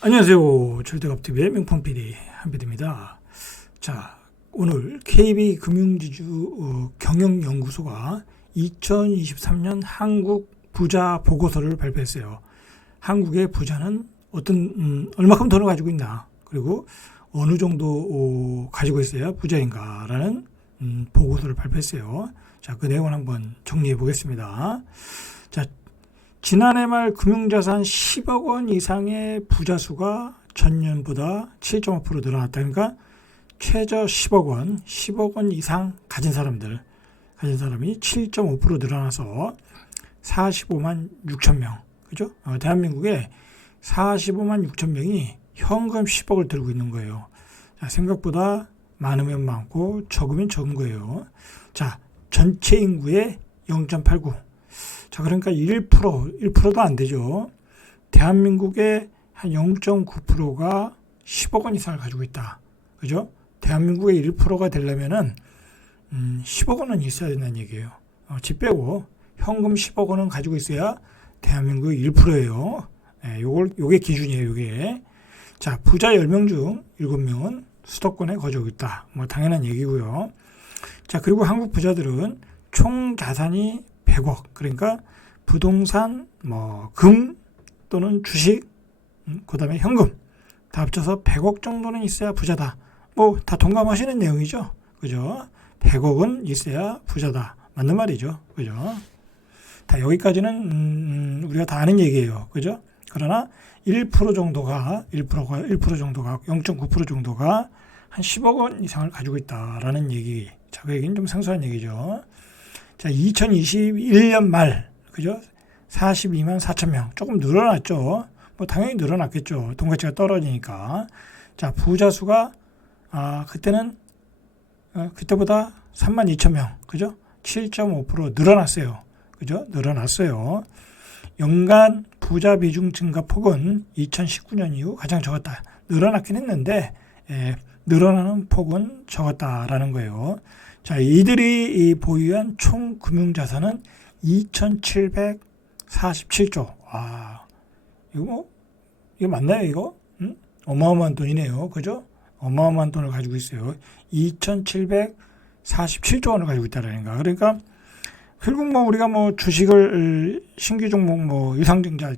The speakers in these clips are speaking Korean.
안녕하세요. 절대갑TV의 명품PD 한PD입니다. 자, 오늘 KB금융지주 경영연구소가 2023년 한국 부자 보고서를 발표했어요. 한국의 부자는 얼마큼 돈을 가지고 있나, 그리고 어느 정도 가지고 있어야 부자인가라는 보고서를 발표했어요. 자, 그 내용을 한번 정리해 보겠습니다. 자, 지난해 말 금융자산 10억 원 이상의 부자 수가 전년보다 7.5% 늘어났다. 그러니까 최저 10억 원 이상 가진 사람이 7.5% 늘어나서 45만 6천 명. 그죠? 대한민국에 45만 6천 명이 현금 10억을 들고 있는 거예요. 자, 생각보다 많으면 많고 적으면 적은 거예요. 자, 전체 인구의 0.89. 자, 그러니까 1%도 안 되죠. 대한민국의 한 0.9%가 10억 원 이상을 가지고 있다. 그죠? 대한민국의 1%가 되려면은 10억 원은 있어야 된다는 얘기예요. 집 빼고 현금 10억 원은 가지고 있어야 대한민국의 1%예요. 요게 기준이에요, 요게. 자, 부자 10명 중 7명은 수도권에 거주하고 있다. 뭐 당연한 얘기고요. 자, 그리고 한국 부자들은 총 자산이 100억, 그러니까 부동산, 금 또는 주식, 그다음에 현금 다 합쳐서 100억 정도는 있어야 부자다. 뭐 다 동감하시는 내용이죠, 그죠? 100억은 있어야 부자다, 맞는 말이죠, 그죠? 다 여기까지는 우리가 다 아는 얘기예요, 그죠? 그러나 1% 정도가 0.9% 정도가 한 10억 원 이상을 가지고 있다라는 얘기. 자, 그 얘기는 좀 생소한 얘기죠. 자, 2021년 말, 그죠? 42만 4천 명. 조금 늘어났죠. 뭐, 당연히 늘어났겠죠. 돈 가치가 떨어지니까. 자, 부자 수가, 그때보다 3만 2천 명. 그죠? 7.5% 늘어났어요. 그죠? 늘어났어요. 연간 부자 비중 증가 폭은 2019년 이후 가장 적었다. 늘어났긴 했는데, 늘어나는 폭은 적었다라는 거예요. 자, 이들이 보유한 총 금융자산은 2,747조. 와, 이거 맞나요, 이거? 어마어마한 돈이네요. 그죠? 어마어마한 돈을 가지고 있어요. 2,747조 원을 가지고 있다라는 거. 그러니까, 결국 우리가 주식을 신규 종목 유상증자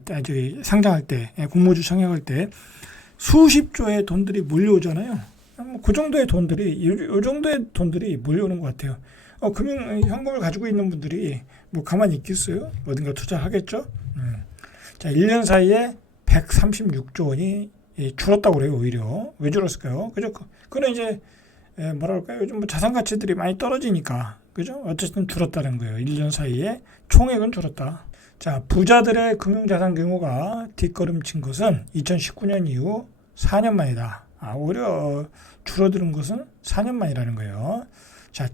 상장할 때, 공모주 청약할 때 수십조의 돈들이 몰려오잖아요. 그 정도의 돈들이, 이 정도의 돈들이 몰려오는 것 같아요. 현금을 가지고 있는 분들이 가만히 있겠어요? 어딘가 투자하겠죠? 자, 1년 사이에 136조 원이 줄었다고 그래요, 오히려. 왜 줄었을까요? 그죠? 그는 이제, 뭐랄까요? 요즘 자산 가치들이 많이 떨어지니까. 그죠? 어쨌든 줄었다는 거예요. 1년 사이에 총액은 줄었다. 자, 부자들의 금융자산 규모가 뒷걸음친 것은 2019년 이후 4년 만이다. 오히려 줄어드는 것은 4년 만이라는 거예요. 자,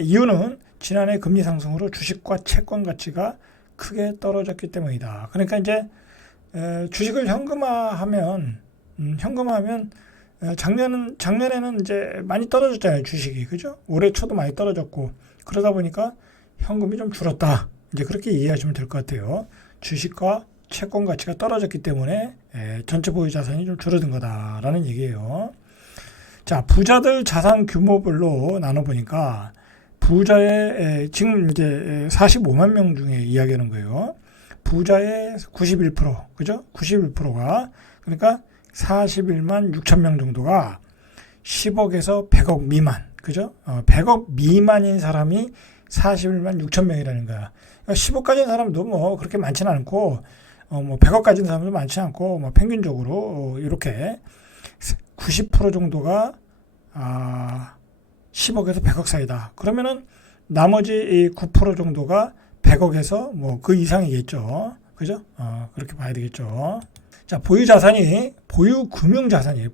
이유는 지난해 금리 상승으로 주식과 채권 가치가 크게 떨어졌기 때문이다. 그러니까 이제 주식을 현금화하면 작년에는 이제 많이 떨어졌잖아요, 주식이. 그죠? 올해 초도 많이 떨어졌고, 그러다 보니까 현금이 좀 줄었다. 이제 그렇게 이해하시면 될 것 같아요. 주식과 채권 가치가 떨어졌기 때문에 전체 보유 자산이 좀 줄어든 거다라는 얘기예요. 자, 부자들 자산 규모별로 나눠보니까 부자의 지금 이제 45만 명 중에 이야기하는 거예요. 부자의 91%, 그죠? 91%가, 그러니까 41만 6천 명 정도가 10억에서 100억 미만, 그죠? 100억 미만인 사람이 41만 6천 명이라는 거야. 그러니까 10억 가진 사람도 그렇게 많지는 않고, 100억 가진 사람도 많지 않고, 평균적으로, 이렇게 90% 정도가, 10억에서 100억 사이다. 그러면은, 나머지 9% 정도가 100억에서 그 이상이겠죠. 그죠? 그렇게 봐야 되겠죠. 자, 보유 금융자산이에요.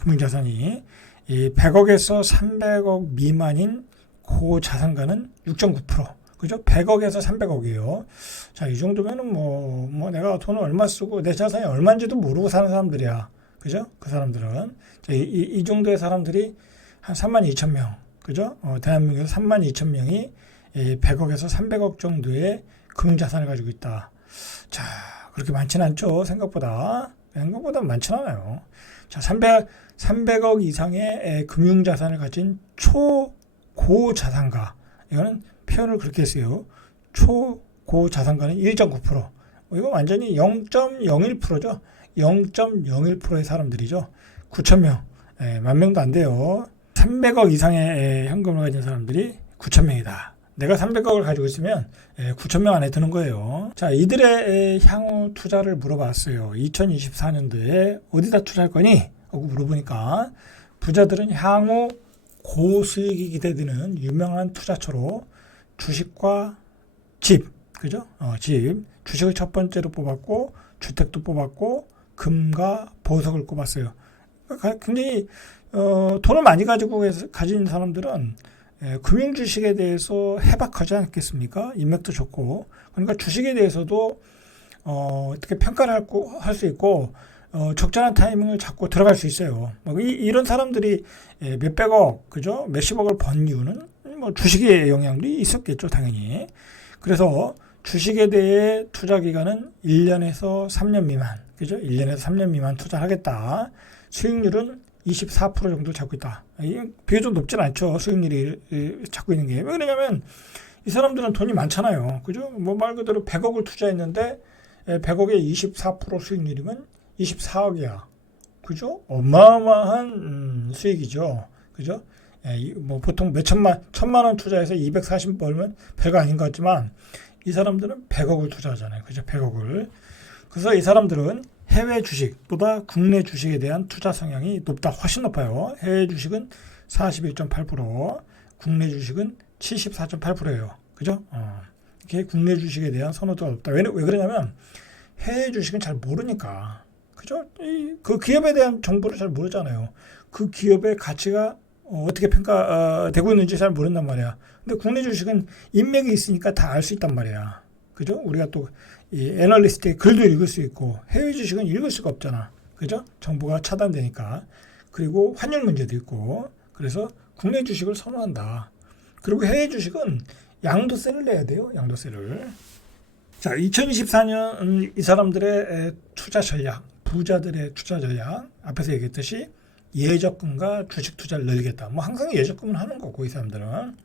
금융자산이. 이 100억에서 300억 미만인 그 자산가는 6.9%. 그죠? 100억에서 300억이에요. 자, 이 정도면은 내가 돈을 얼마 쓰고 내 자산이 얼마인지도 모르고 사는 사람들이야. 그죠? 그 사람들은. 자, 이 정도의 사람들이 한 3만 2천 명. 그죠? 대한민국에서 3만 2천 명이 100억에서 300억 정도의 금융자산을 가지고 있다. 자, 그렇게 많지는 않죠, 생각보다. 생각보다 많지는 않아요. 자, 300억 이상의 금융자산을 가진 초고자산가. 이거는 표현을 그렇게 했어요. 초고자산가는 1.9%. 이거 완전히 0.01%죠. 0.01%의 사람들이죠. 9,000명. 10,000명도 안 돼요. 300억 이상의 현금을 가진 사람들이 9,000명이다. 내가 300억을 가지고 있으면 9,000명 안에 드는 거예요. 자, 이들의 향후 투자를 물어봤어요. 2024년도에 어디다 투자할 거니? 하고 물어보니까 부자들은 향후 고수익이 기대되는 유명한 투자처로 주식과 집, 그죠? 집. 주식을 첫 번째로 뽑았고 주택도 뽑았고 금과 보석을 꼽았어요. 굉장히 돈을 많이 가진 사람들은 금융 주식에 대해서 해박하지 않겠습니까? 인맥도 좋고. 그러니까 주식에 대해서도 어떻게 평가를 할 수 있고 적절한 타이밍을 잡고 들어갈 수 있어요. 이런 사람들이 몇백억, 그죠? 몇십억을 번 이유는 뭐 주식의 영향도 있었겠죠, 당연히. 그래서 주식에 대해 투자 기간은 1년에서 3년 미만, 그죠? 1년에서 3년 미만 투자하겠다. 수익률은 24% 정도 잡고 있다. 비교적 높진 않죠. 수익률이 잡고 있는 게. 왜 그러냐면 이 사람들은 돈이 많잖아요. 그죠? 뭐 말 그대로 100억을 투자했는데 100억에 24% 수익률이면 24억이야. 그죠? 어마어마한 수익이죠. 그죠? 뭐 보통 천만 원 투자해서 240 벌면 별거 아닌 것 같지만 이 사람들은 100억을 투자하잖아요. 그죠? 100억을. 그래서 이 사람들은 해외 주식보다 국내 주식에 대한 투자 성향이 훨씬 높아요. 해외 주식은 41.8%, 국내 주식은 74.8%예요. 그죠? 이렇게 국내 주식에 대한 선호도가 높다. 왜 그러냐면 해외 주식은 잘 모르니까. 그죠? 그 기업에 대한 정보를 잘 모르잖아요. 그 기업의 가치가 어떻게 평가되고 있는지 잘 모른단 말이야. 근데 국내 주식은 인맥이 있으니까 다 알 수 있단 말이야. 그죠? 우리가 또 이 애널리스트의 글도 읽을 수 있고 해외 주식은 읽을 수가 없잖아. 그죠? 정보가 차단되니까. 그리고 환율 문제도 있고. 그래서 국내 주식을 선호한다. 그리고 해외 주식은 양도세를 내야 돼요. 양도세를. 자, 2024년 이 사람들의 투자 전략, 부자들의 투자 전략, 앞에서 얘기했듯이 예적금과 주식 투자를 늘리겠다. 뭐 항상 예적금은 하는 거고 이 사람들은.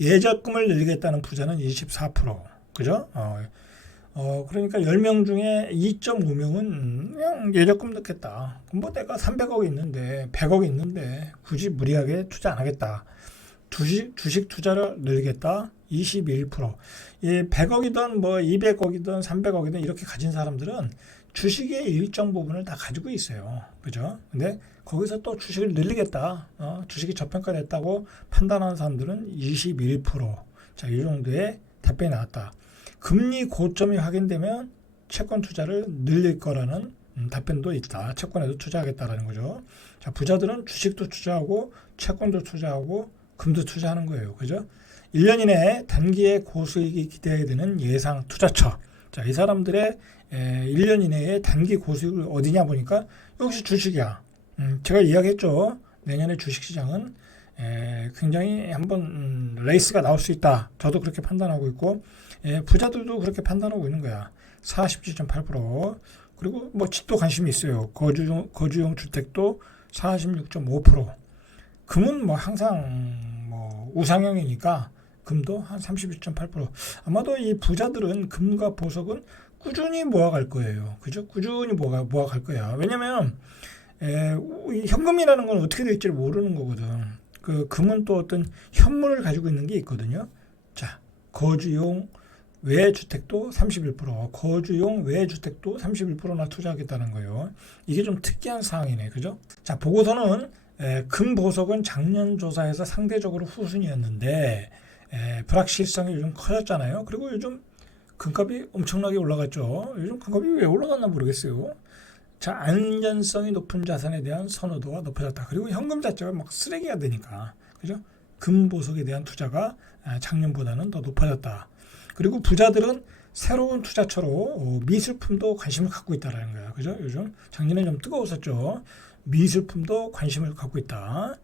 예적금을 늘리겠다는 부자는 24%. 그죠? 그러니까 10명 중에 2.5명은 그냥 예적금 넣겠다. 뭐 내가 300억 있는데 100억 있는데 굳이 무리하게 투자 안 하겠다. 주식 투자를 늘리겠다. 21%. 100억이든 뭐 200억이든 300억이든 이렇게 가진 사람들은 주식의 일정 부분을 다 가지고 있어요. 그죠? 근데 거기서 또 주식을 늘리겠다. 주식이 저평가됐다고 판단하는 사람들은 21%. 자, 이 정도의 답변이 나왔다. 금리 고점이 확인되면 채권 투자를 늘릴 거라는 답변도 있다. 채권에도 투자하겠다라는 거죠. 자, 부자들은 주식도 투자하고 채권도 투자하고 금도 투자하는 거예요. 그죠? 1년 이내에 단기의 고수익이 기대되는 예상 투자처. 자, 이 사람들의 1년 이내에 단기 고수익을 어디냐 보니까 역시 주식이야. 제가 이야기했죠. 내년에 주식시장은 굉장히 한번 레이스가 나올 수 있다. 저도 그렇게 판단하고 있고 부자들도 그렇게 판단하고 있는 거야. 47.8%. 그리고 뭐 집도 관심이 있어요. 거주용 주택도 46.5%. 금은 뭐 항상 뭐 우상향이니까 금도 한 31.8%. 아마도 이 부자들은 금과 보석은 꾸준히 모아갈 거예요. 그죠? 꾸준히 모아갈 거야. 왜냐면 현금이라는 건 어떻게 될지 모르는 거거든. 그 금은 또 어떤 현물을 가지고 있는 게 있거든요. 자, 거주용 외주택도 31%, 거주용 외주택도 31%나 투자하겠다는 거예요. 이게 좀 특이한 사항이네. 그죠? 자, 보고서는 금 보석은 작년 조사에서 상대적으로 후순위였는데 불확실성이 요즘 커졌잖아요. 그리고 요즘 금값이 엄청나게 올라갔죠. 요즘 금값이 왜 올라갔나 모르겠어요. 자, 안전성이 높은 자산에 대한 선호도가 높아졌다. 그리고 현금 자체가 막 쓰레기가 되니까. 그죠? 금 보석에 대한 투자가 작년보다는 더 높아졌다. 그리고 부자들은 새로운 투자처로 미술품도 관심을 갖고 있다라는 거야. 그죠? 요즘 작년에 좀 뜨거웠었죠. 미술품도 관심을 갖고 있다.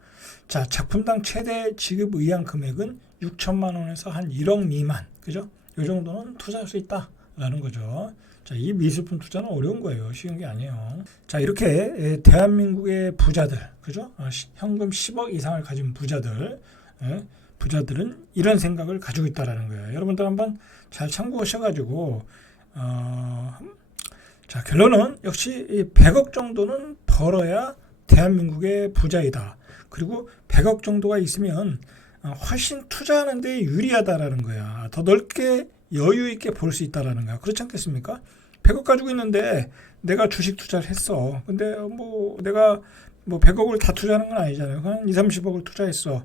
자, 작품당 최대 지급 의향 금액은 6천만 원에서 한 1억 미만. 그죠? 이 정도는 투자할 수 있다라는 거죠. 자, 이 미술품 투자는 어려운 거예요. 쉬운 게 아니에요. 자, 이렇게 대한민국의 부자들, 그죠? 현금 10억 이상을 가진 부자들, 부자들은 이런 생각을 가지고 있다라는 거예요. 여러분들 한번 잘 참고하셔가지고, 자, 결론은 역시 이 100억 정도는 벌어야 대한민국의 부자이다. 그리고 100억 정도가 있으면 훨씬 투자하는 데 유리하다라는 거야. 더 넓게 여유 있게 볼 수 있다라는 거야. 그렇지 않겠습니까? 100억 가지고 있는데 내가 주식 투자를 했어. 근데 내가 100억을 다 투자하는 건 아니잖아요. 그냥 2, 30억을 투자했어.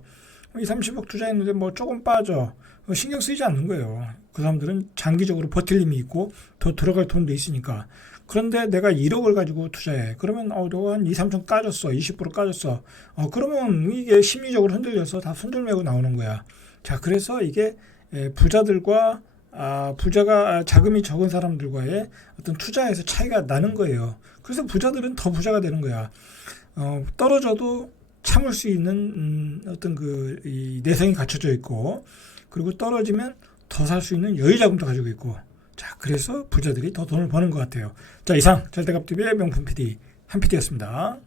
2, 30억 투자했는데 조금 빠져. 신경 쓰이지 않는 거예요. 그 사람들은 장기적으로 버틸 힘이 있고 더 들어갈 돈도 있으니까. 그런데 내가 1억을 가지고 투자해. 그러면 너가 한 2, 3천 까졌어. 20% 까졌어. 그러면 이게 심리적으로 흔들려서 다 손절매고 나오는 거야. 자, 그래서 이게 부자들과 부자가 자금이 적은 사람들과의 어떤 투자에서 차이가 나는 거예요. 그래서 부자들은 더 부자가 되는 거야. 떨어져도 참을 수 있는 어떤 이 내성이 갖춰져 있고, 그리고 떨어지면 더 살 수 있는 여유 자금도 가지고 있고. 자, 그래서 부자들이 더 돈을 버는 것 같아요. 자, 이상 잘대갑TV의 명품 PD 한 PD였습니다.